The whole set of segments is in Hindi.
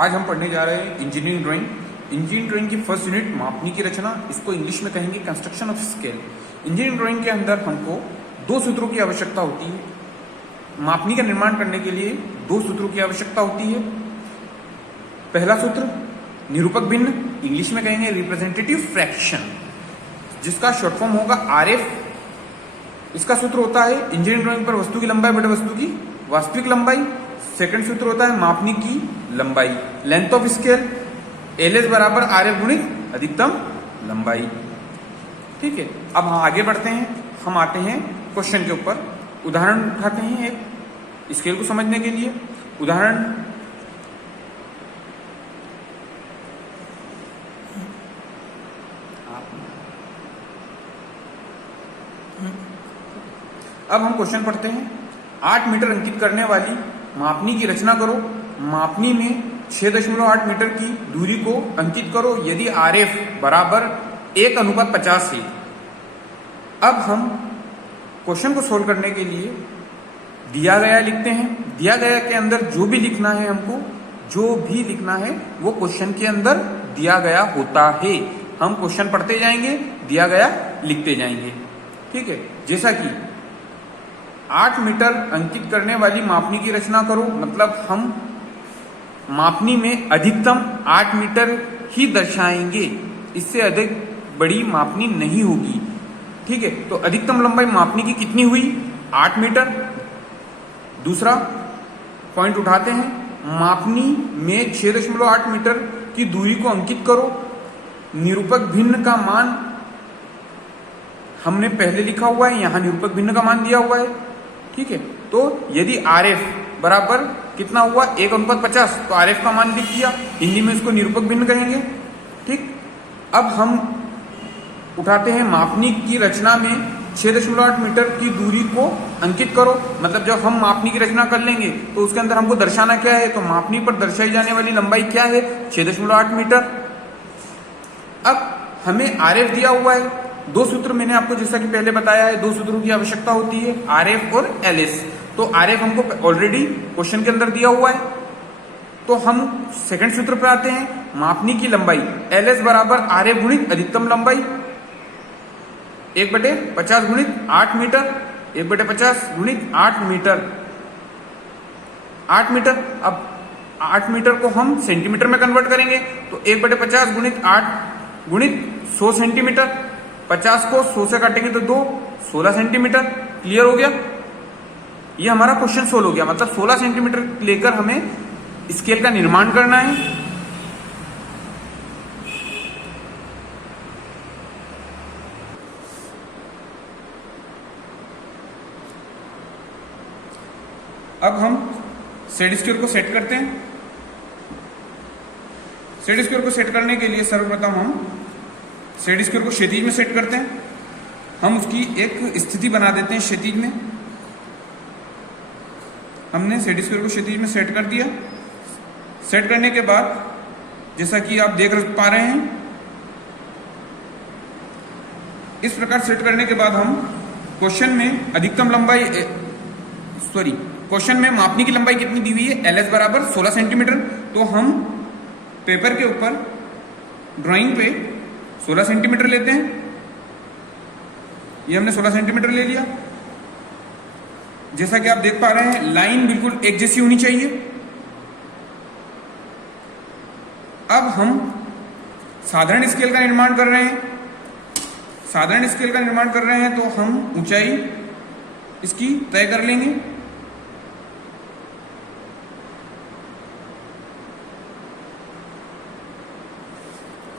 आज हम पढ़ने जा रहे हैं इंजीनियरिंग ड्राइंग। इंजीनियरिंग ड्राइंग की फर्स्ट यूनिट मापनी की रचना, इसको इंग्लिश में कहेंगे construction of scale. Engineering drawing के अंदर हमको दो सूत्रों की आवश्यकता होती है। मापनी का निर्माण करने के लिए दो सूत्रों की आवश्यकता होती है। पहला सूत्र निरूपक भिन्न, इंग्लिश में कहेंगे रिप्रेजेंटेटिव फ्रैक्शन, जिसका शॉर्ट फॉर्म होगा आरएफ। इसका सूत्र होता है इंजीनियरिंग ड्राइंग पर वस्तु की लंबाई बटे वस्तु की वास्तविक लंबाई। सेकंड सूत्र होता है मापनी की लंबाई, लेंथ ऑफ स्केल, एल बराबर आरएफ गुणित अधिकतम लंबाई। ठीक है, अब हम आगे बढ़ते हैं। हम आते हैं क्वेश्चन के ऊपर। उदाहरण उठाते हैं एक स्केल को समझने के लिए। उदाहरण अब हम क्वेश्चन पढ़ते हैं। 8 मीटर अंकित करने वाली मापनी की रचना करो। मापनी में 6.8 मीटर की दूरी को अंकित करो यदि आरएफ बराबर 1:50 है। अब हम क्वेश्चन को सोल्व करने के लिए दिया गया लिखते हैं। दिया गया के अंदर जो भी लिखना है, हमको जो भी लिखना है वो क्वेश्चन के अंदर दिया गया होता है। हम क्वेश्चन पढ़ते जाएंगे, दिया गया लिखते जाएंगे। ठीक है, जैसा कि 8 मीटर अंकित करने वाली मापनी की रचना करो, मतलब हम मापनी में अधिकतम 8 मीटर ही दर्शाएंगे, इससे अधिक बड़ी मापनी नहीं होगी। ठीक है, तो अधिकतम लंबाई मापनी की कितनी हुई? 8 मीटर। दूसरा पॉइंट उठाते हैं, मापनी में 6.8 मीटर की दूरी को अंकित करो। निरूपक भिन्न का मान हमने पहले लिखा हुआ है, यहां निरूपक भिन्न का मान दिया हुआ है। ठीक है, तो यदि आरएफ बराबर कितना हुआ 1:50, तो आरएफ का मान लिख दिया, हिंदी में इसको निरूपक भिन्न कहेंगे। ठीक, अब हम उठाते हैं मापनी की रचना में 6.8 मीटर की दूरी को अंकित करो। मतलब जब हम मापनी की रचना कर लेंगे तो उसके अंदर हमको दर्शाना क्या है, तो मापनी पर दर्शाई जाने वाली लंबाई क्या है? 6.8 मीटर। अब हमें आरएफ दिया हुआ है। दो सूत्र मैंने आपको जैसा कि पहले बताया है, दो सूत्रों की आवश्यकता होती है, आरएफ और एलएस। तो आरएफ हमको ऑलरेडी क्वेश्चन के अंदर दिया हुआ है, तो हम सेकंड सूत्र पर आते हैं। मापनी की लंबाई एलएस बराबर आरएफ गुणित अधिकतम लंबाई 1/50 गुणित 8 मीटर, 1/50 गुणित 8 मीटर। 8 मीटर, अब 8 मीटर को हम सेंटीमीटर में कन्वर्ट करेंगे, तो 1/50 गुणित 8 गुणित 100 सेंटीमीटर। 50 को 100 से काटेंगे तो 2, 16 सेंटीमीटर। क्लियर हो गया? ये हमारा क्वेश्चन सोल्व हो गया। मतलब 16 सेंटीमीटर लेकर हमें स्केल का निर्माण करना है। अब हम सेट स्क्वायर को सेट करते हैं। सेट स्क्वायर को सेट करने के लिए सर्वप्रथम हम सेट स्क्वायर को क्षैतिज में सेट करते हैं। हम उसकी एक स्थिति बना देते हैं क्षैतिज में। हमने सेट स्क्वायर को क्षैतिज में सेट कर दिया। सेट करने के बाद जैसा कि आप देख पा रहे हैं, इस प्रकार सेट करने के बाद हम क्वेश्चन में अधिकतम लंबाई क्वेश्चन में मापनी की लंबाई कितनी दी हुई है? एलएस बराबर 16 सेंटीमीटर। तो हम पेपर के ऊपर ड्राइंग पे 16 सेंटीमीटर लेते हैं। ये हमने 16 सेंटीमीटर ले लिया। जैसा कि आप देख पा रहे हैं, लाइन बिल्कुल एक जैसी होनी चाहिए। अब हम साधारण स्केल का निर्माण कर रहे हैं। साधारण स्केल का निर्माण कर रहे हैं तो हम ऊंचाई इसकी तय कर लेंगे।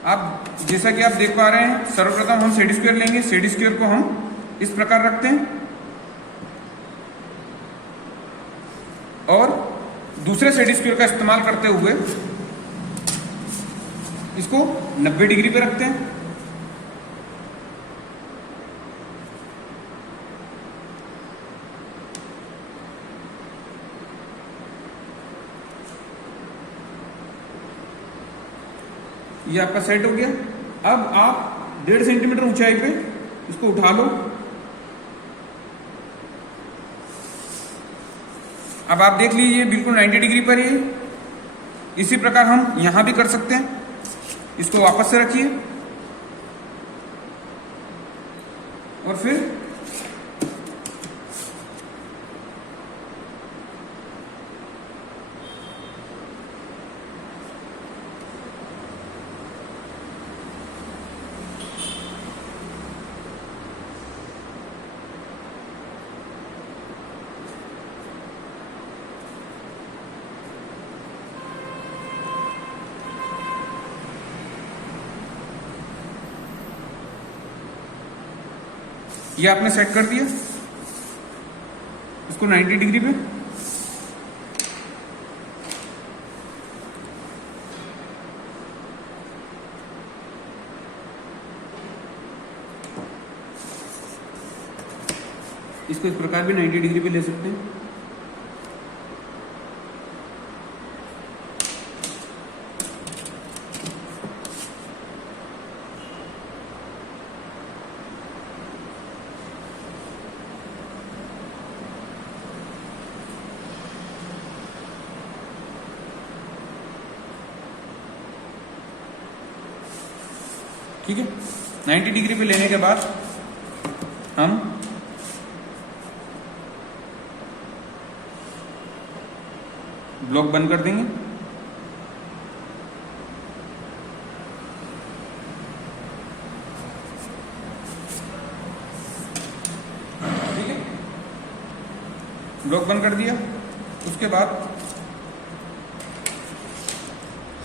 अब जैसा कि आप देख पा रहे हैं, सर्वप्रथम हम सेट स्क्वायर लेंगे। सेट स्क्वायर को हम इस प्रकार रखते हैं और दूसरे सेट स्क्वायर का इस्तेमाल करते हुए इसको 90 डिग्री पे रखते हैं। ये आपका सेट हो गया। अब आप 1.5 सेंटीमीटर ऊंचाई पे इसको उठा लो। अब आप देख लीजिए बिल्कुल 90 डिग्री पर है। इसी प्रकार हम यहां भी कर सकते हैं। इसको वापस से रखिए और फिर ये आपने सेट कर दिया इसको 90 डिग्री पे। इसको इस प्रकार भी 90 डिग्री पे ले सकते हैं। ठीक है, 90 डिग्री पे लेने के बाद हम ब्लॉक बंद कर देंगे। ठीक है, ब्लॉक बंद कर दिया। उसके बाद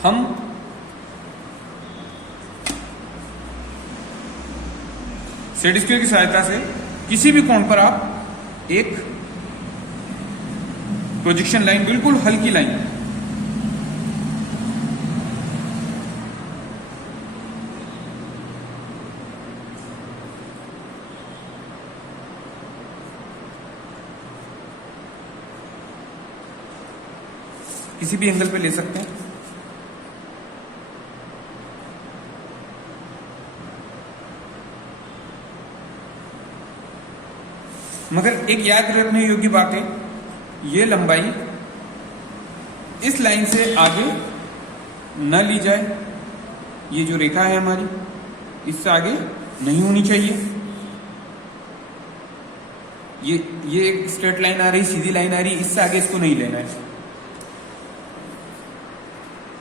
हम सेट स्क्वायर की सहायता से किसी भी कोण पर आप एक प्रोजेक्शन लाइन, बिल्कुल हल्की लाइन, किसी भी एंगल पे ले सकते हैं। मगर एक याद रखने योग्य बात है, ये लंबाई इस लाइन से आगे न ली जाए। ये जो रेखा है हमारी, इससे आगे नहीं होनी चाहिए। ये एक स्ट्रेट लाइन आ रही, सीधी लाइन आ रही, इससे आगे इसको नहीं लेना है।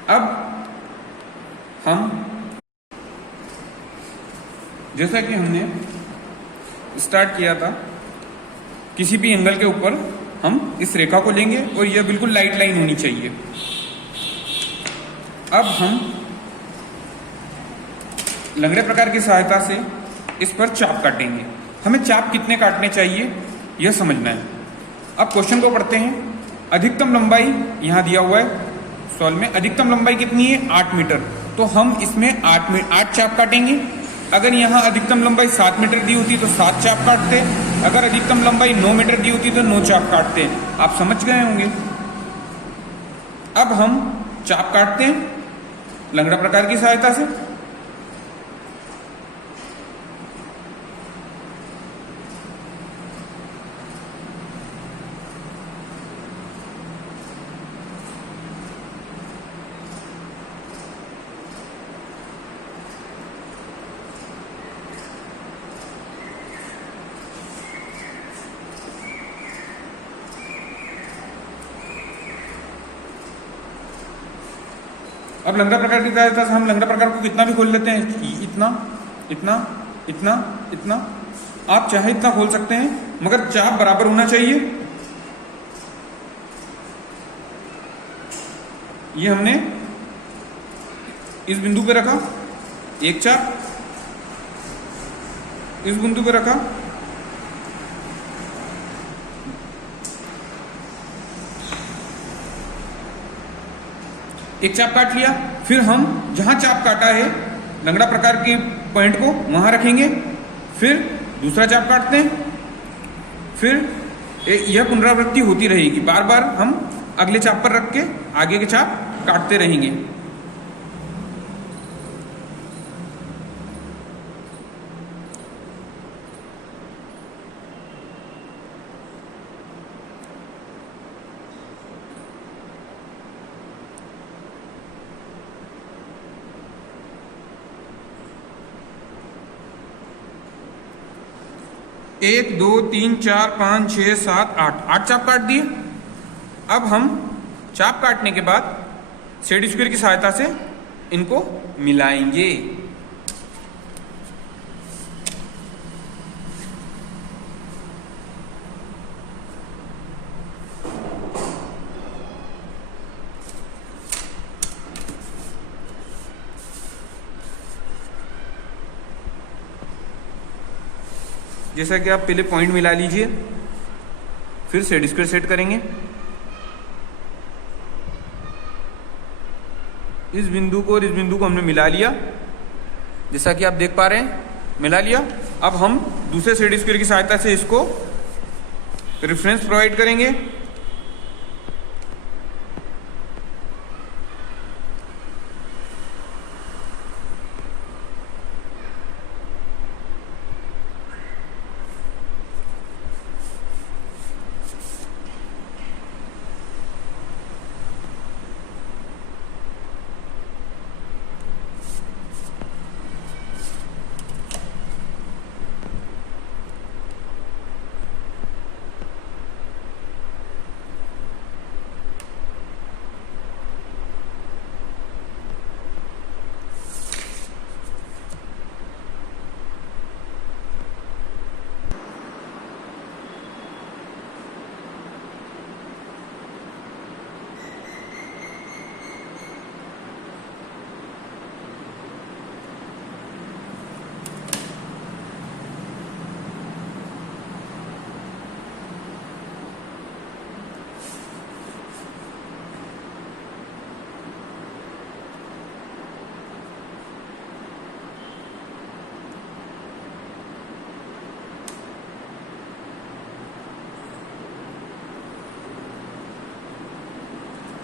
अब हम, जैसा कि हमने स्टार्ट किया था, किसी भी एंगल के ऊपर हम इस रेखा को लेंगे और यह बिल्कुल लाइट लाइन होनी चाहिए। अब हम लंगड़े प्रकार की सहायता से इस पर चाप काटेंगे। हमें चाप कितने काटने चाहिए यह समझना है। अब क्वेश्चन को पढ़ते हैं। अधिकतम लंबाई यहां दिया हुआ है सॉल्व में, अधिकतम लंबाई कितनी है 8 मीटर, तो हम इसमें 8 चाप काटेंगे। अगर यहाँ अधिकतम लंबाई 7 मीटर दी होती तो 7 चाप काटते, अगर अधिकतम लंबाई 9 मीटर दी होती तो 9 चाप काटते। आप समझ गए होंगे। अब हम चाप काटते हैं लंगड़ा प्रकार की सहायता से। अब लंगड़ा प्रकार की सहायता से हम लंगड़ा प्रकार को कितना भी खोल लेते हैं, इतना इतना इतना इतना, आप चाहे इतना खोल सकते हैं, मगर चाप बराबर होना चाहिए। ये हमने इस बिंदु पे रखा एक चाप, इस बिंदु पे रखा, एक चाप काट लिया। फिर हम जहां चाप काटा है लंगड़ा प्रकार के पॉइंट को वहां रखेंगे, फिर दूसरा चाप काटते हैं, फिर यह पुनरावृत्ति होती रहेगी। बार बार हम अगले चाप पर रख के आगे के चाप काटते रहेंगे। 1 2 3 4 5 6 7 8 8 चाप काट दिए। अब हम चाप काटने के बाद सेड स्क्वायर की सहायता से इनको मिलाएंगे। जैसा कि आप पहले पॉइंट मिला लीजिए, फिर सेड स्क्वायर सेट करेंगे। इस बिंदु को और इस बिंदु को हमने मिला लिया, जैसा कि आप देख पा रहे हैं, मिला लिया। अब हम दूसरे सेड स्क्वायर की सहायता से इसको रेफरेंस प्रोवाइड करेंगे।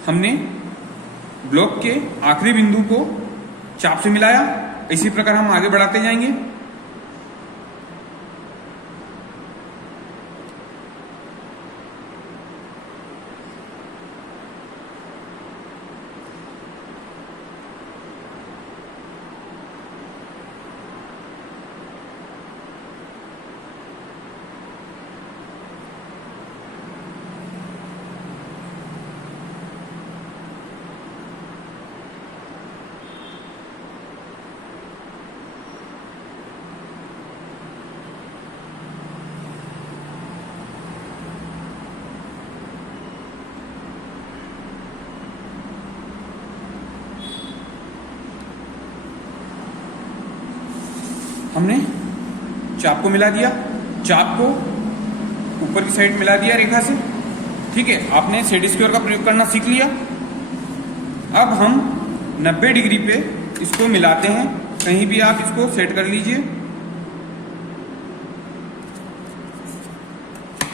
हमने ब्लॉक के आखिरी बिंदु को चाप से मिलाया। इसी प्रकार हम आगे बढ़ाते जाएंगे। हमने चाप को मिला दिया, चाप को ऊपर की साइड मिला दिया रेखा से। ठीक है, आपने सेड स्क्वायर का प्रयोग करना सीख लिया। अब हम 90 डिग्री पे इसको मिलाते हैं। कहीं भी आप इसको सेट कर लीजिए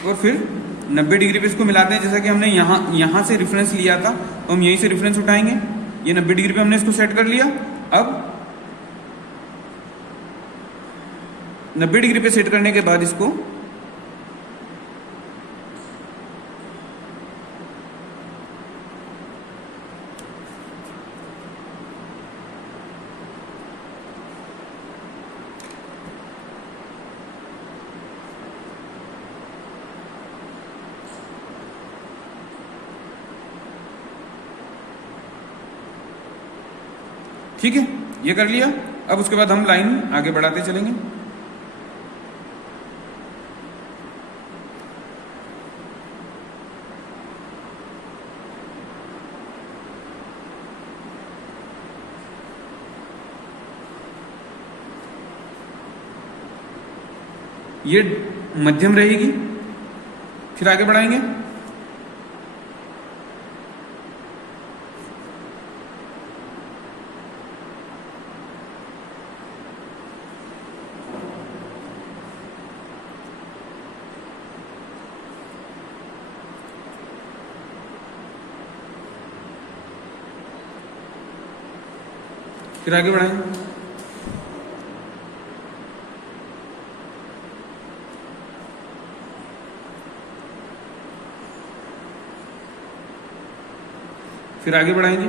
और फिर 90 डिग्री पे इसको मिलाते हैं। जैसा कि हमने यहां से रेफरेंस लिया था, तो हम यहीं से रेफरेंस उठाएंगे। ये 90 डिग्री पे हमने इसको सेट कर लिया। अब 90 डिग्री पे सेट करने के बाद इसको ठीक है, ये कर लिया। अब उसके बाद हम लाइन आगे बढ़ाते चलेंगे। ये मध्यम रहेगी, फिर आगे बढ़ाएंगे। फिर आगे बढ़ाएंगे। फिर आगे बढ़ाएंगे।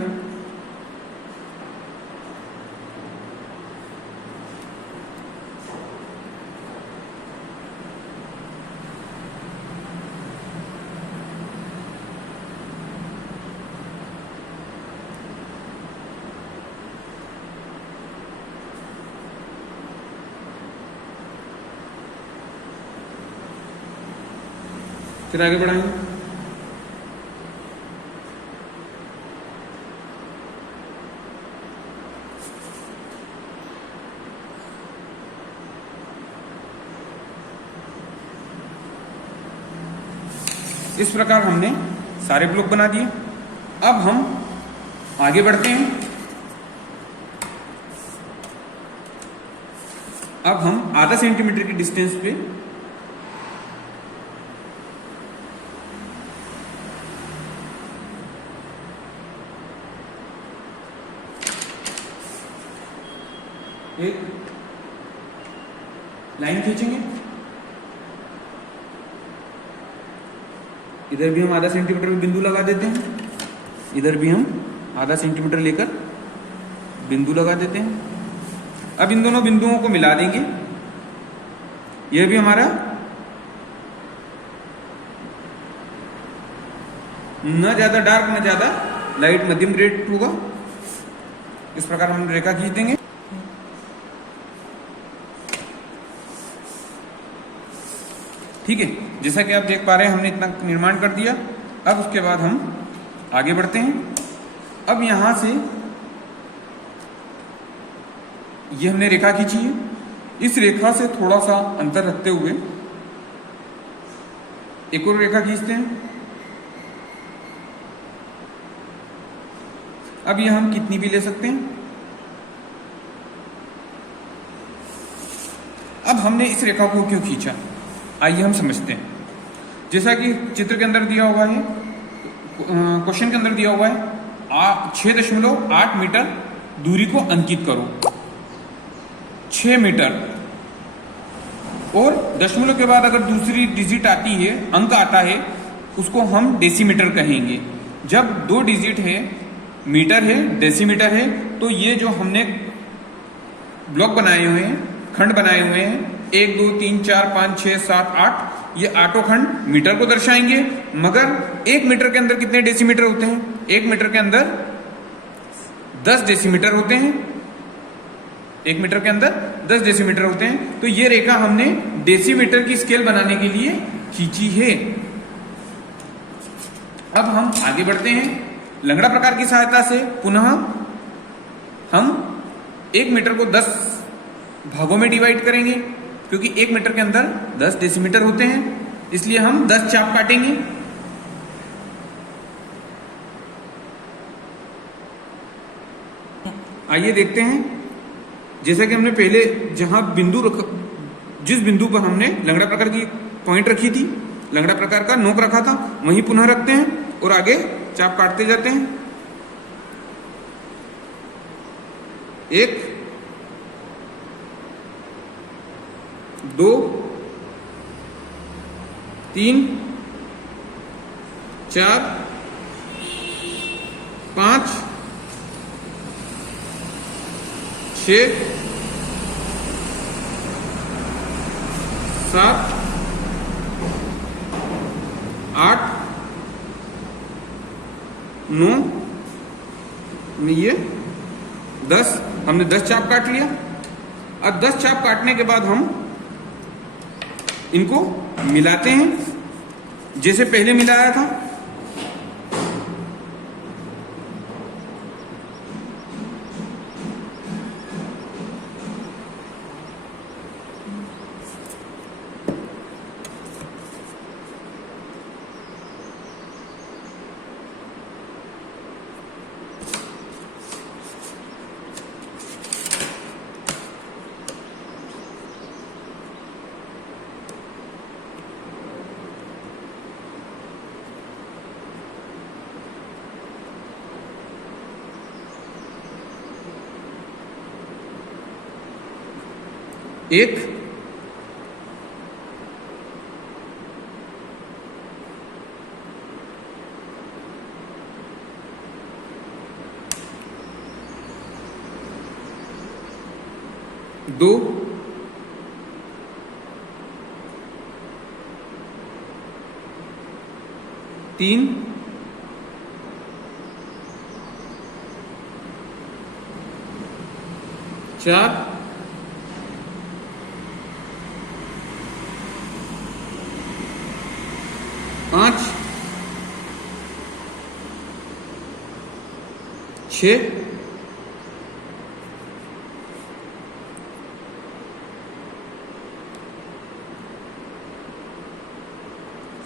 फिर आगे बढ़ाएंगे। इस प्रकार हमने सारे ब्लॉक बना दिए। अब हम आगे बढ़ते हैं। अब हम आधा सेंटीमीटर की डिस्टेंस पे एक लाइन खींचेंगे। इधर भी हम आधा सेंटीमीटर में बिंदु लगा देते हैं, इधर भी हम आधा सेंटीमीटर लेकर बिंदु लगा देते हैं। अब इन दोनों बिंदुओं को मिला देंगे। यह भी हमारा न ज्यादा डार्क न ज्यादा लाइट मध्यम ग्रेड होगा। इस प्रकार हम रेखा खींच देंगे। ठीक है, जैसा कि आप देख पा रहे हैं हमने इतना निर्माण कर दिया। अब उसके बाद हम आगे बढ़ते हैं। अब यहां से ये हमने रेखा खींची है, इस रेखा से थोड़ा सा अंतर रखते हुए एक और रेखा खींचते हैं। अब यह हम कितनी भी ले सकते हैं। अब हमने इस रेखा को क्यों खींचा, आइए हम समझते हैं। जैसा कि चित्र के अंदर दिया हुआ है, क्वेश्चन के अंदर दिया हुआ है 6.8 मीटर दूरी को अंकित करो। 6 मीटर और दशमलव के बाद अगर दूसरी डिजिट आती है, अंक आता है, उसको हम डेसीमीटर कहेंगे। जब 2 डिजिट है, मीटर है, डेसीमीटर है, तो ये जो हमने ब्लॉक बनाए हुए हैं, खंड बनाए हुए हैं, 1 2 3 4 5 6 7 8, ये आठों खंड मीटर को दर्शाएंगे। मगर 1 मीटर के अंदर कितने डेसीमीटर होते हैं? 1 मीटर के अंदर 10 डेसीमीटर होते हैं। 1 मीटर के अंदर 10 डेसीमीटर होते हैं। तो ये रेखा हमने डेसीमीटर की स्केल बनाने के लिए खींची है। अब हम आगे बढ़ते हैं। लंगड़ा प्रकार की सहायता से पुनः हम 1 मीटर को 10 भागों में डिवाइड करेंगे, क्योंकि 1 मीटर के अंदर 10 डेसीमीटर होते हैं, इसलिए हम 10 चाप काटेंगे। आइए देखते हैं। जैसा कि हमने पहले जहां बिंदु रखा, जिस बिंदु पर हमने लंगड़ा प्रकार की पॉइंट रखी थी, लंगड़ा प्रकार का नोक रखा था, वहीं पुनः रखते हैं और आगे चाप काटते जाते हैं। 1 2 3 4 5 6 7 8 9 ये 10। हमने 10 चाप काट लिया। अब 10 चाप काटने के बाद हम इनको मिलाते हैं, जैसे पहले मिलाया था। एक 2 3 4 5 6,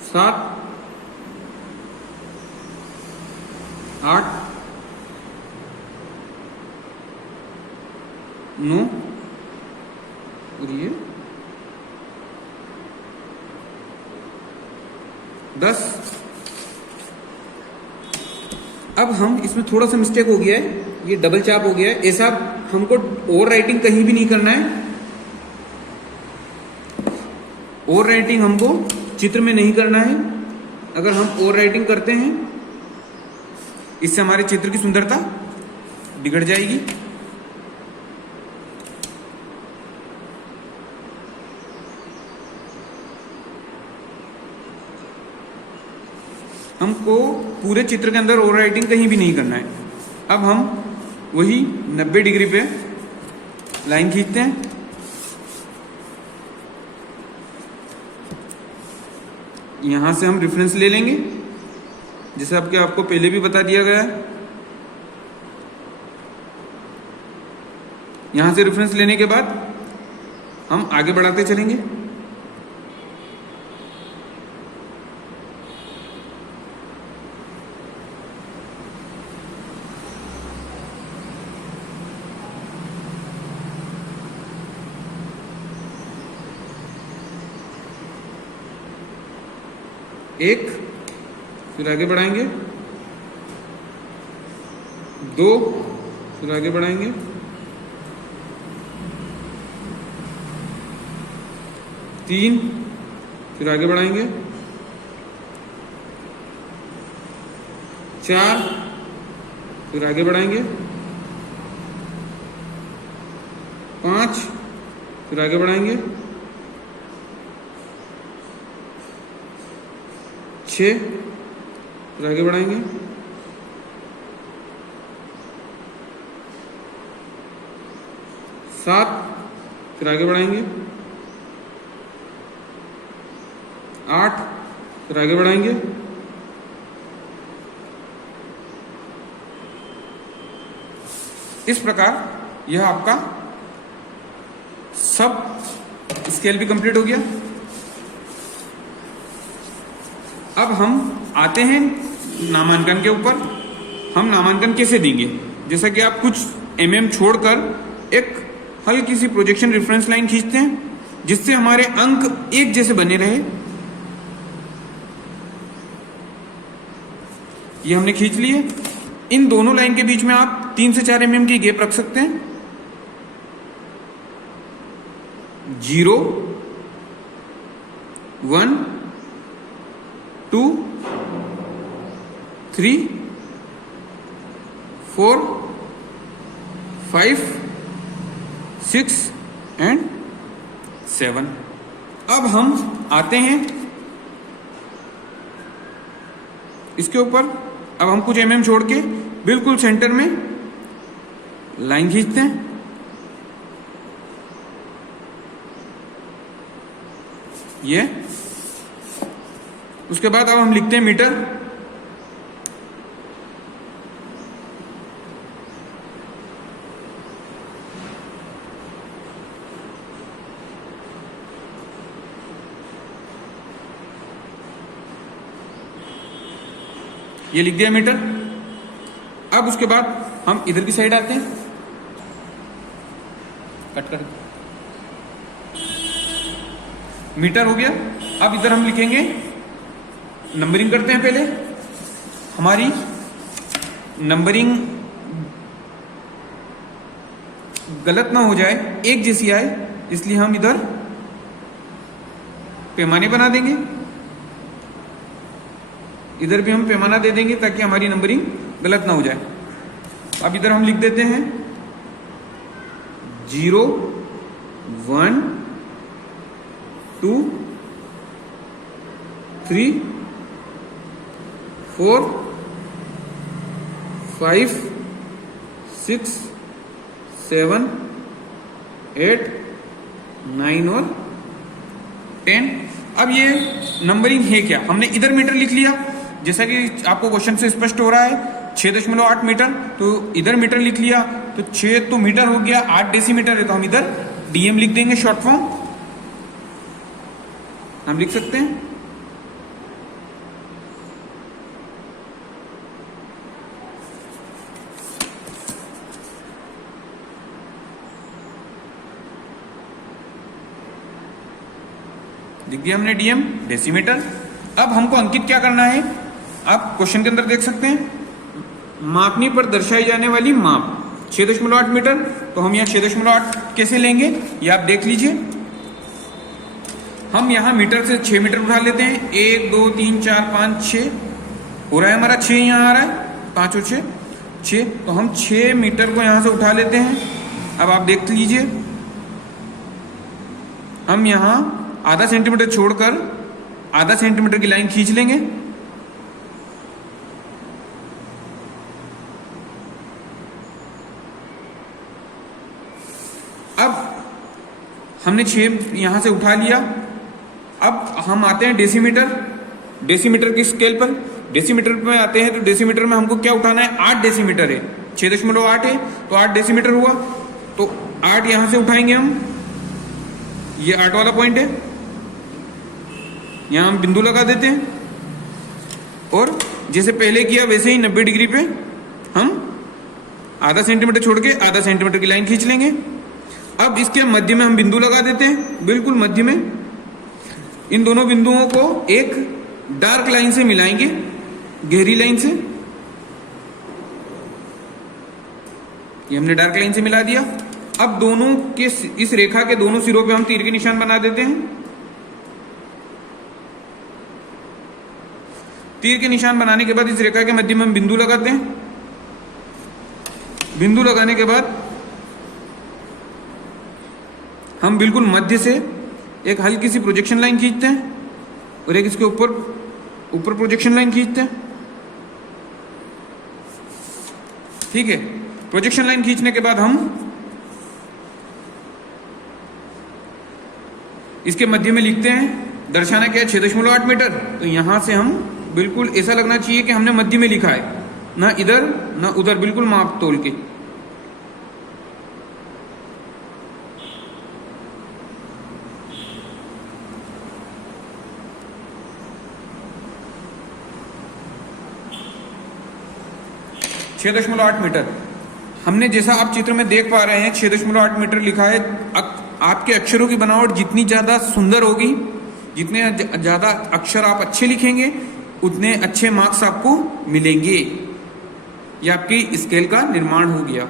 7, 8, 9 और ये 10। अब हम इसमें थोड़ा सा मिस्टेक हो गया है, ये डबल चाप हो गया है। ऐसा हमको ओवर राइटिंग कहीं भी नहीं करना है। ओवर राइटिंग हमको चित्र में नहीं करना है। अगर हम ओवर राइटिंग करते हैं इससे हमारे चित्र की सुंदरता बिगड़ जाएगी। हमको पूरे चित्र के अंदर ओवर राइटिंग कहीं भी नहीं करना है। अब हम वही 90 डिग्री पे लाइन खींचते हैं। यहां से हम रेफरेंस ले लेंगे, जैसे आपको पहले भी बता दिया गया है। यहां से रेफरेंस लेने के बाद हम आगे बढ़ाते चलेंगे। एक, फिर आगे बढ़ाएंगे, 2, फिर आगे बढ़ाएंगे, 3, फिर आगे बढ़ाएंगे, 4, फिर आगे बढ़ाएंगे, 5, फिर आगे बढ़ाएंगे, 6, फिर आगे बढ़ाएंगे, 7, फिर आगे बढ़ाएंगे, 8, फिर आगे बढ़ाएंगे, इस प्रकार यह आपका सब स्केल भी कंप्लीट हो गया। अब हम आते हैं नामांकन के ऊपर। हम नामांकन कैसे देंगे? जैसा कि आप कुछ mm छोड़कर एक हल्की सी प्रोजेक्शन रेफरेंस लाइन खींचते हैं, जिससे हमारे अंक एक जैसे बने रहे। ये हमने खींच लिए। इन दोनों लाइन के बीच में आप 3 से 4 mm की गैप रख सकते हैं। 0, 1, 2, 3, 4, 5, 6 एंड 7। अब हम आते हैं इसके ऊपर। अब हम कुछ mm छोड़ के बिल्कुल सेंटर में लाइन खींचते हैं। ये उसके बाद अब हम लिखते हैं मीटर। ये लिख दिया मीटर। अब उसके बाद हम इधर की साइड आते हैं। कट कर, मीटर हो गया। अब इधर हम लिखेंगे, नंबरिंग करते हैं पहले। हमारी नंबरिंग गलत ना हो जाए, एक जैसी आए, इसलिए हम इधर पैमाने बना देंगे। इधर भी हम पैमाना दे देंगे ताकि हमारी नंबरिंग गलत ना हो जाए। अब इधर हम लिख देते हैं 0, 1, 2, 3, 4, 5, 6, 7, 8, 9 और 10। अब ये नंबरिंग है क्या? हमने इधर मीटर लिख लिया, जैसा कि आपको क्वेश्चन से स्पष्ट हो रहा है। 6.8 मीटर, तो इधर मीटर लिख लिया, तो 6 तो मीटर हो गया, 8 डेसीमीटर है, तो हम इधर डीएम लिख देंगे, शॉर्ट फॉर्म हम लिख सकते हैं। लिख दिया हमने डीएम, डेसीमीटर। अब हमको अंकित क्या करना है, आप क्वेश्चन के अंदर देख सकते हैं, मापनी पर दर्शाई जाने वाली माप 6.8 मीटर, तो हम यहाँ 6.8 कैसे लेंगे ये आप देख लीजिए। हम यहाँ मीटर से 6 मीटर उठा लेते हैं, 1 2 3 4 5 6 हो रहा है हमारा, 6 यहाँ आ रहा है, 5 और 6, तो हम 6 मीटर को यहाँ से उठा लेते हैं। अब आप देख लीजिए, हम यहाँ आधा सेंटीमीटर छोड़कर आधा सेंटीमीटर की लाइन खींच लेंगे। अब हमने 6 यहां से उठा लिया। अब हम आते हैं डेसीमीटर, डेसीमीटर की स्केल पर, डेसीमीटर में आते हैं, तो डेसीमीटर में हमको क्या उठाना है, 8 डेसीमीटर है, 6.8 है, तो 8 डेसीमीटर हुआ, तो 8 यहां से उठाएंगे हम, ये 8 वाला पॉइंट है, यहां हम बिंदु लगा देते हैं, और जैसे पहले किया वैसे ही 90 डिग्री पे हम आधा सेंटीमीटर छोड़ के आधा सेंटीमीटर की लाइन खींच लेंगे। अब इसके मध्य में हम बिंदु लगा देते हैं, बिल्कुल मध्य में। इन दोनों बिंदुओं को एक डार्क लाइन से मिलाएंगे, गहरी लाइन से, ये हमने डार्क लाइन से मिला दिया। अब दोनों के इस रेखा के दोनों सिरों पे हम तीर के निशान बना देते हैं। तीर के निशान बनाने के बाद इस रेखा के मध्य में हम बिंदु लगाते हैं। बिंदु लगाने के बाद हम बिल्कुल मध्य से एक हल्की सी प्रोजेक्शन लाइन खींचते हैं और एक इसके ऊपर प्रोजेक्शन लाइन खींचते हैं। ठीक है, प्रोजेक्शन लाइन खींचने के बाद हम इसके मध्य में लिखते हैं, दर्शाना क्या है, 6.8 मीटर, तो यहां से हम बिल्कुल ऐसा लगना चाहिए कि हमने मध्य में लिखा है, ना इधर ना उधर, बिल्कुल माप तोल के। छह 6.8 मीटर हमने, जैसा आप चित्र में देख पा रहे हैं, 6.8 मीटर लिखा है। आपके अक्षरों की बनावट जितनी ज्यादा सुंदर होगी, जितने ज्यादा अक्षर आप अच्छे लिखेंगे, उतने अच्छे मार्क्स आपको मिलेंगे। ये आपकी स्केल का निर्माण हो गया।